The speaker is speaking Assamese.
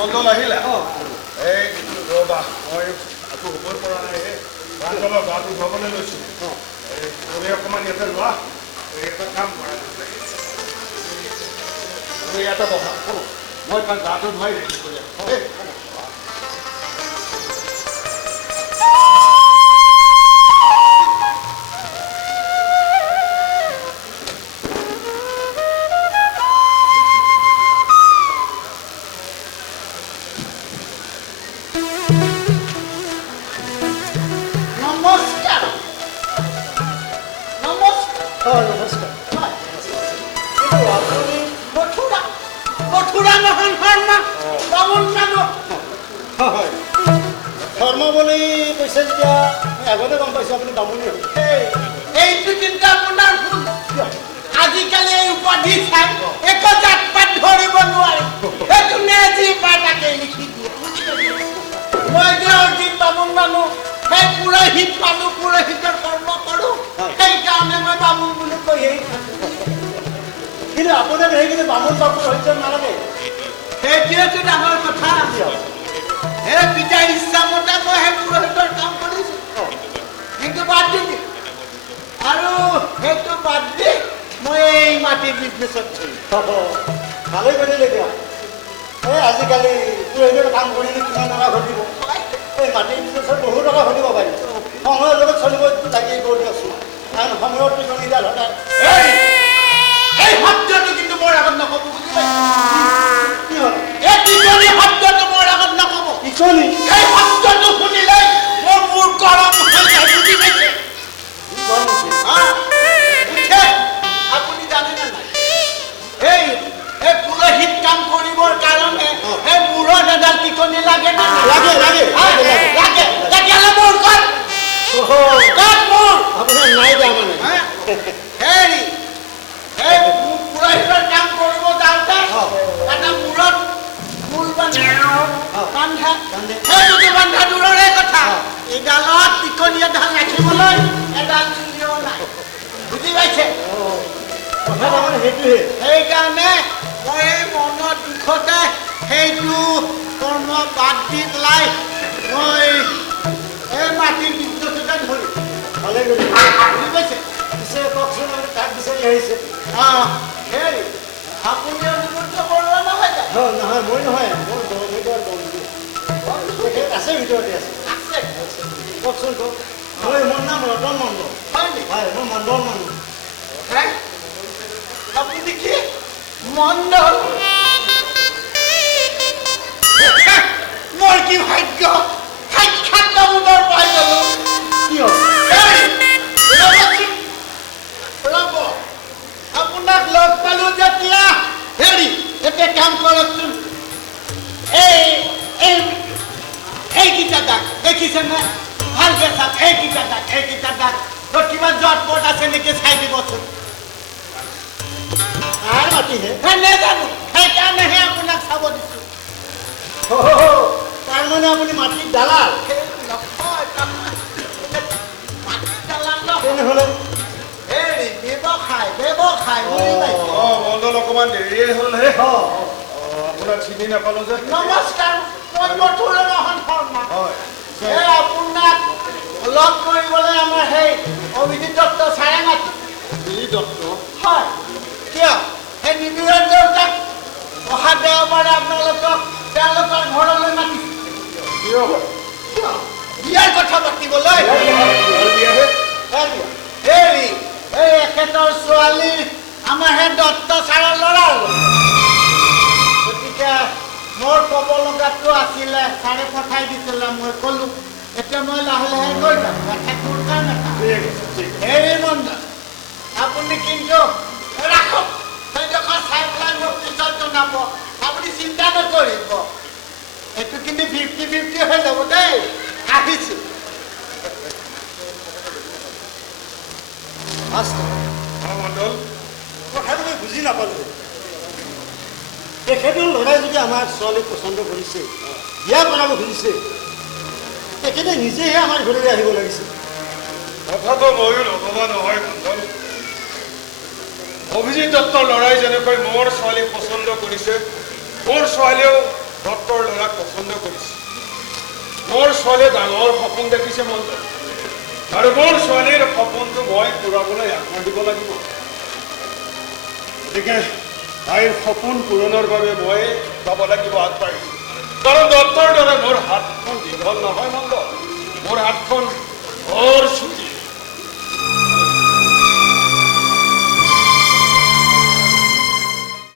মণ্ডল আহিলে এই ৰবা মই আকৌ হ'বই পৰা নাই মণ্ডলৰ গাটো ধুৱাবলৈ লৈছোঁ তুমি অকণমান ইয়াতে লোৱা এটা কাম কৰা তুমি ইয়াতে বহা মই তাৰ গাটো ধুৱাই দিছোঁ ধৰ্ম বুলি কৈছে যেতিয়া আগতে গম পাইছো আপুনি বামুণী এইটো কিন্তু আপোনাৰ ভুল আজিকালি এই উপাধি চাই একো জাত পাত ধৰিব নোৱাৰি সেইটো নেজি পাতাকে লিখি দিয়ে মই যে অৰ্জিত বামুণ মানুহ সেই পুৰোহিত মানুহ পুৰোহিতৰ কৰ্ম কৰোঁ সেইকাৰণে মই বামুণ বুলি কৈয়ে কিন্তু আপোনাৰ সেইখিনি বামুণ বা পুৰোহিত নালাগে সেইটোৱেতো ডাঙৰ কথা হে পিতাৰ ইচ্ছামতে মই সেই পুৰোহিতৰ কাম কৰিছোঁ কিন্তু বাদ দিবি আৰু সেইটো বাদ দি মই এই মাটিৰ বিজনেছত ভালেই কৰিলে দিয়া এই আজিকালি পুৰোহিতৰ কাম কৰিলে কিমান টকা ঘটিব এই মাটিৰ বিজনেছত বহু টকা ঘটিব পাৰি সময়ৰ লগত চলিব লাগি কৰি আছোঁ কাৰণ সময়ৰ টিকনিটা ঘটাই এই শব্দটো কিন্তু মোৰ আগত নক'ব বুজি কি হ'ল এই টিকনি শব্দটো মোৰ আগত নক'ব টিকনি এই শব্দটো শুনিলে মোৰ গৰম হৈ যায় বুজি পাইছে উঠে আপুনি জানেনে নাই এই পুৰোহিত কাম কৰিবৰ কাৰণে এই মূৰত এডাল টিকনি লাগে নে লাগে লাগে লাগে তেতিয়াহ'লে মোৰ ক'ত মোৰ আপোনাৰ নাই দিয়া মানে হেৰি এই পুৰোহিতৰ কাম কৰিব যাওঁতে এটা মূৰত ফুল বান্ধা সেইটোতো বান্ধা দূৰৰে কথা এডালত টিকনি এডাল ৰাখিবলৈ এডাল চুলিও নাই বুজি পাইছে সেইকাৰণে মই এই মনৰ দুখতে সেইটো কৰ্ম বাদ দি পেলাই মই এই মাটিৰ বিজনেছতে ধৰিম ভালে কৰি বুজি পাইছে পিছে কওকচোন কাক বিচাৰি আহিছে হেৰি আপুনিও নিমন্ত্ৰণ কৰিব নহয় জানো নহয় মই নহয় মোৰ ভিতৰত তেখেত আছে ভিতৰতে আছে কওকচোন কওক মই মোৰ নাম ৰতন মণ্ডল হয় নেকি হয় মই মণ্ডল মানুহ আপুনি কি মণ্ডল মোৰ কি ভাগ্য সাক্ষাৎ বামুণৰ পাই গলো কি হ'ল ৰ'ব আপোনাক লগ পালো যেতিয়া হেৰি এটা কাম কৰকচোন এইকেইটা দাগ দেখিছেনে ভালকে চাওক এইকেইটা দাগ কিবা জটপট আছে নেকি চাই দিবচোন কাৰ মাটিহে নেজানো সেইকাৰণেহে আপোনাক চাব দিছোঁ তাৰমানে আপুনি মাটিৰ দালাল তেনেহ'লে হেৰি ব্যৱসায় বুজি পাইছে মণ্ডল অকণমান দেৰিয়ে হ'ল হে আপোনাক চিনি নাপালোঁ যে নমস্কাৰ মই মথুৰা মোহন শৰ্মা এই আপোনাক লগ কৰিবলৈ আমাৰ সেই অভিজিত দত্ত ছাৰে মাতি অভিজিত দত্ত হয় কিয় সেই নিবিড়ৰ দেউতাক অহা দেওবাৰে আপোনালোকক তেওঁলোকৰ ঘৰলৈ মাতিছে কিয় বিয়াৰ কথা পাতিবলৈ হেৰি এই এখেতৰ ছোৱালী আমাৰ সেই দত্ত ছাৰৰ ল'ৰা গতিকে মোৰ ক'ব লগাটো আছিলে ছাৰে পঠাই দিছিলে মই ক'লো এতিয়া মই লাহে লাহে গৈ যাম মোৰ কাম এটা হেৰি মণ্ডল আপুনি কিন্তু ৰাখক সেইডোখৰ চাই পেলাই মোক পিছত জনাব আপুনি চিন্তা নকৰিব এইটো কিন্তু 50-50 হৈ যাব দেই আহিছোঁ মণ্ডল কথাটো মই বুজি নাপালোঁ তেখেতৰ ল'ৰাই যদি আমাৰ ছোৱালীক পচন্দ কৰিছে বিয়া কৰাব খুজিছে তেখেতে নিজেহে আমাৰ ঘৰলৈ আহিব লাগিছে কথাটো ময়ো নভবা নহয় মণ্ডল অভিজিত দত্তৰ ল'ৰাই যেনেকৈ মোৰ ছোৱালীক পচন্দ কৰিছে মোৰ ছোৱালীয়েও ডক্টৰ ল'ৰাক পচন্দ কৰিছে মোৰ ছোৱালীয়ে ডাঙৰ সপোন দেখিছে মন আৰু মোৰ ছোৱালীৰ সপোনটো মই পূৰাবলৈ আগুৱাই দিব লাগিব গতিকে তাইৰ সপোন পূৰণৰ বাবে মই যাব লাগিব আগবাঢ়ি কাৰণ ডক্টৰ দৰে মোৰ হাতখন দীঘল নহয় মন্দ মোৰ হাতখন বৰ